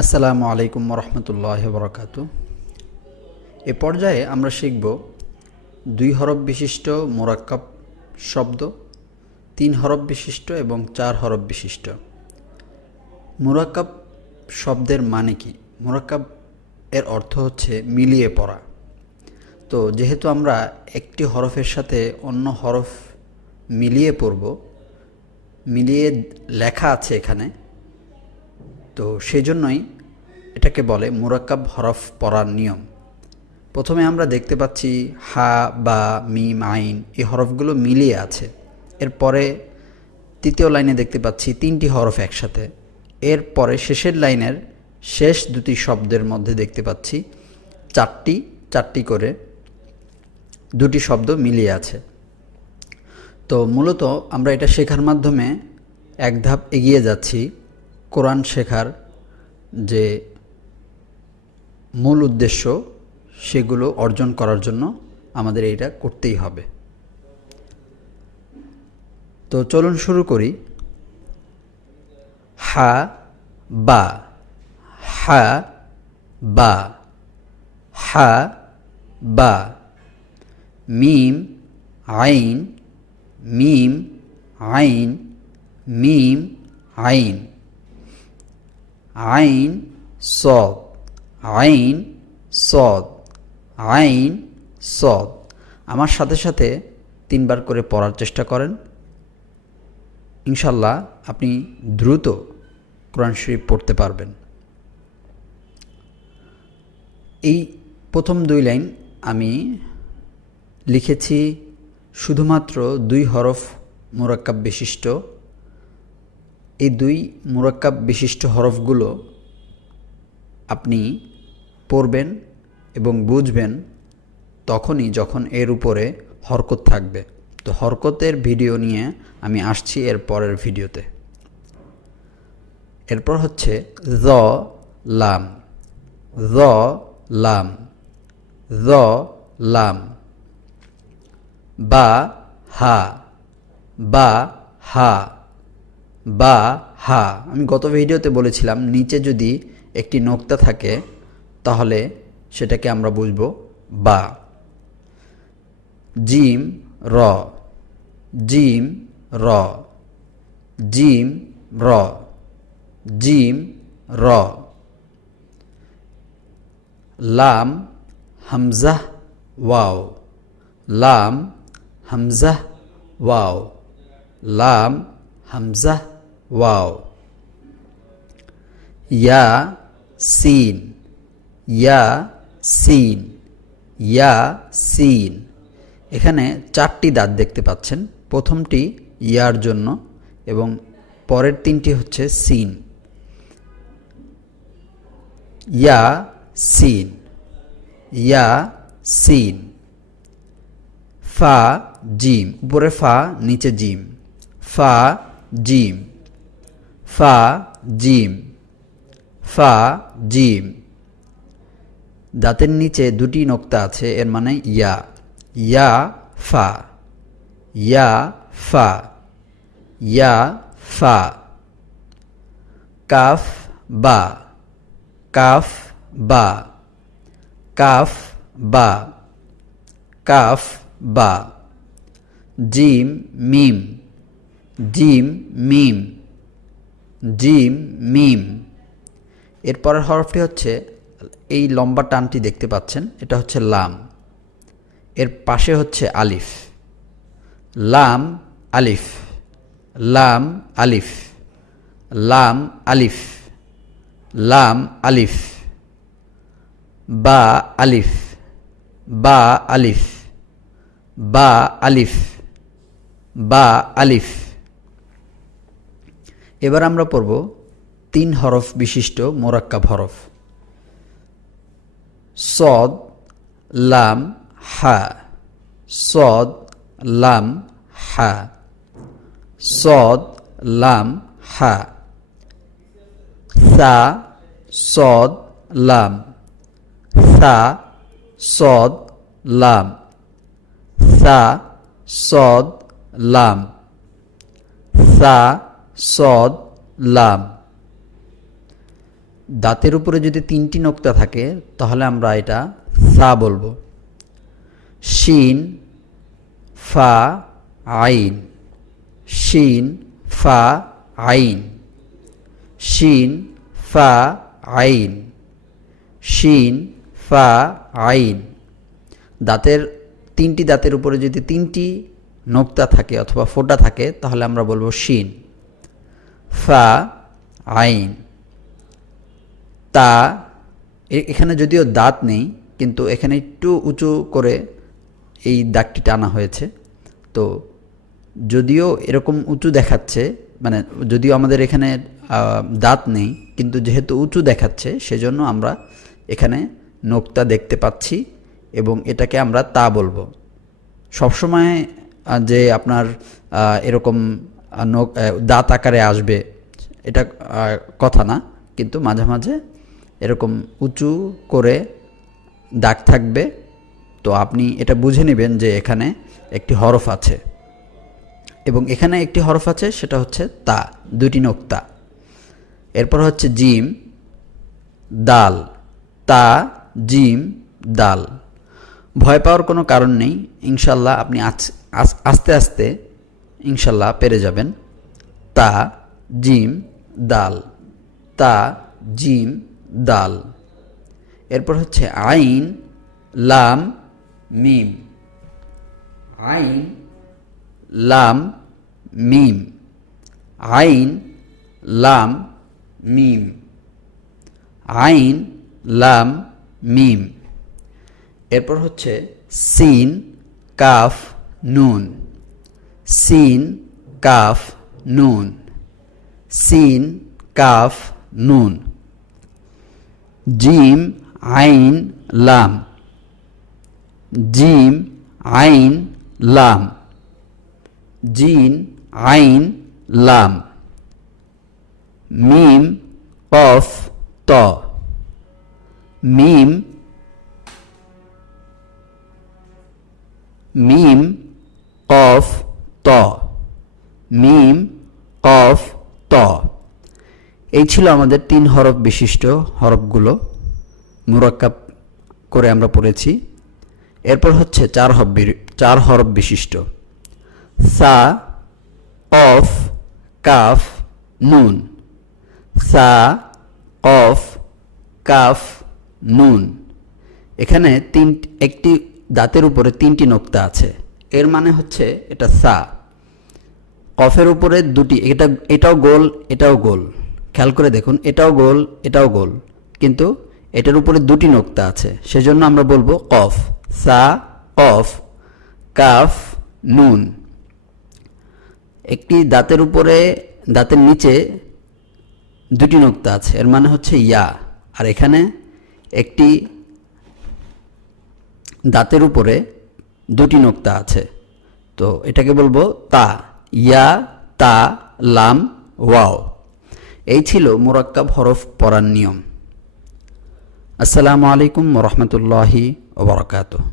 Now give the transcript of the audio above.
আসসালামু আলাইকুম রহমতুল্লাহ বরকাতু। এ পর্যায়ে আমরা শিখব 2 হরফ বিশিষ্ট মোরাক্কাব শব্দ, 3 হরফ বিশিষ্ট এবং 4 হরফ বিশিষ্ট। মোরাক্কাব শব্দের মানে কি? মোরাক্কাব এর অর্থ হচ্ছে মিলিয়ে পড়া। তো যেহেতু আমরা একটি হরফের সাথে অন্য হরফ মিলিয়ে পড়ব, মিলিয়ে লেখা আছে এখানে, তো সেজন্যই এটাকে বলে মুরাক্কাব হরফ পড়ার নিয়ম। প্রথমে আমরা দেখতে পাচ্ছি হা, বা, মিম, আইন এই হরফগুলো মিলিয়ে আছে। এরপরে তৃতীয় লাইনে দেখতে পাচ্ছি 3টি হরফ একসাথে। এরপরে শেষের লাইনের শেষ দুটি শব্দের মধ্যে দেখতে পাচ্ছি চারটি করে দুটি শব্দ মিলিয়ে আছে। তো মূলত আমরা এটা শেখার মাধ্যমে এক ধাপ এগিয়ে যাচ্ছি কোরআন শেখার যে মূল উদ্দেশ্য সেগুলো অর্জন করার জন্য আমাদের এটা করতেই হবে। তো চলুন শুরু করি। হা, বা, হা, বা, হা, বা। মিম, আইন, মিম, আইন, মিম, আইন। আইন, সদ, আইন, সদ, আইন, সদ। আমার সাথে সাথে 3 বার করে পড়ার চেষ্টা করেন। ইনশাল্লাহ আপনি দ্রুত কোরআন শরীফ পড়তে পারবেন। এই প্রথম 2 লাইন আমি লিখেছি শুধুমাত্র 2 হরফ মুরাক্কাব বিশিষ্ট। এই 2 মুরাক্কাব বিশিষ্ট হরফগুলো আপনি পড়বেন এবং বুঝবেন তখনই যখন এর উপরে হরকত থাকবে। তো হরকতের ভিডিও নিয়ে আমি আসছি এর পরের ভিডিওতে। এরপর হচ্ছে য, লাম, য, লাম, য, লাম। বা, হা, বা, হা, বা, হা। আমি গত ভিডিওতে বলেছিলাম নিচে যদি একটি নোক্তা থাকে তাহলে সেটাকে আমরা বুঝব বা। জিম, র, জিম, র, জিম, র, জিম, র। লাম, হামজাহ, ওয়াও, লাম, হামজাহ, ওয়াও, লাম, হামজাহ, ওয়াও। ইয়া, সিন, ইয়া, সিন, ইয়া, সিন। এখানে 4টি দাঁত দেখতে পাচ্ছেন। প্রথমটি ইয়ার জন্য এবং পরের 3টি হচ্ছে সিন। ইয়া, সিন, ইয়া, সিন। ফা, জিম, উপরে ফা, নিচে জিম, ফা, জিম, ফা, জিম, ফা, জিম। দাঁতের নিচে 2টি নোক্তা আছে, এর মানে ইয়া, ইয়া, ফা, ইয়া, ফা, ইয়া, ফা। কাফ, বা, কাফ, বা, কাফ, বা, কাফ, বা। জিম, মিম, জিম, মিম, জিম, মিম। এরপরের হরফটি হচ্ছে এই লম্বা টানটি দেখতে পাচ্ছেন, এটা হচ্ছে লাম। এর পাশে হচ্ছে আলিফ, লাম, আলিফ, লাম, আলিফ, লাম, আলিফ, লাম, আলিফ। বা, আলিফ, বা, আলিফ, বা, আলিফ, বা, আলিফ। এবার আমরা পড়ব 3 হরফ বিশিষ্ট মোরাক্কাব হরফ। সদ, লাম, হা, সদ, লাম, হা, সদ, লাম, হা। সা, সদ, লাম, সা, সদ, লাম, সা, সদ, লাম, সা, সদ, লাম। দাঁতের উপরে যদি 3টি নোক্তা থাকে তাহলে আমরা এটা সা বলবো। শিন, ফা, আইন, শিন, ফা, আইন, শিন, ফা, আইন, শিন, ফা, আইন। দাঁতের 3টি দাঁতের উপরে যদি 3টি নোক্তা থাকে অথবা ফোঁটা থাকে তাহলে আমরা বলবো শিন। ফা, আইন, তা। এখানে যদিও দাঁত নেই কিন্তু এখানে একটু উঁচু করে এই দাগটি টানা হয়েছে, তো যদিও এরকম উঁচু দেখাচ্ছে, মানে যদিও আমাদের এখানে দাঁত নেই কিন্তু যেহেতু উঁচু দেখাচ্ছে সেজন্য আমরা এখানে নোক্তা দেখতে পাচ্ছি এবং এটাকে আমরা তা বলবো। সবসময় যে আপনার এরকম দাঁত আকারে আসবে এটা কথা না, কিন্তু মাঝে মাঝে এরকম উঁচু করে দাগ থাকবে, তো আপনি এটা বুঝে নেবেন যে এখানে একটি হরফ আছে এবং এখানে একটি হরফ আছে, সেটা হচ্ছে তা, 2টি নোক্তা। এরপর হচ্ছে জিম, দাল, তা, জিম, দাল। ভয় পাওয়ার কোনো কারণ নেই, ইনশাল্লাহ আপনি আস্তে আস্তে ইনশাল্লাহ পেরে যাবেন। তা, জিম, দাল, তা, জিম, দাল। এরপর হচ্ছে আইন, লাম, মিম, আইন, লাম, মিম, আইন, লাম, মিম, আইন, লাম, মিম। এরপর হচ্ছে সিন, কাফ, নুন, সিন, কাফ, নুন, সিন, কাফ, নুন। জিম, আইন, লাম, জিম, আইন, লাম, জিন, আইন, লাম। মিম, কফ, ত, মিম, মিম, কফ, ত, মিম, কফ, ত। এই ছিল আমাদের 3 হরফ বিশিষ্ট হরফগুলো, মুরাক্কাব করে আমরা পড়েছি। এরপর হচ্ছে 4 হরফ বিশিষ্ট সা, কফ, কাফ, নুন, সা, কফ, কাফ, নুন। এখানে একটি দাঁতের উপরে 3টি নোক্তা আছে, এর মানে হচ্ছে এটা সা। কফের উপরে 2টি, এটাও গোল, এটাও গোল, খেয়াল করে দেখুন, এটাও গোল, এটাও গোল, কিন্তু এটার উপরে 2টি নোক্তা আছে, সেজন্য আমরা বলবো কফ, সা, কফ, কাফ, নুন। একটি দাঁতের উপরে, দাঁতের নিচে 2টি নোক্তা আছে, এর মানে হচ্ছে ইয়া। আর এখানে একটি দাঁতের উপরে 2টি নোক্তা আছে, তো এটাকে বলবো তা, ইয়া, তা, লাম, ওয়াও। এই ছিল মুরাক্কাব হরফ পড়ার নিয়ম। আসসালামু আলাইকুম ওয়া রাহমাতুল্লাহি ওয়া বারাকাতুহু।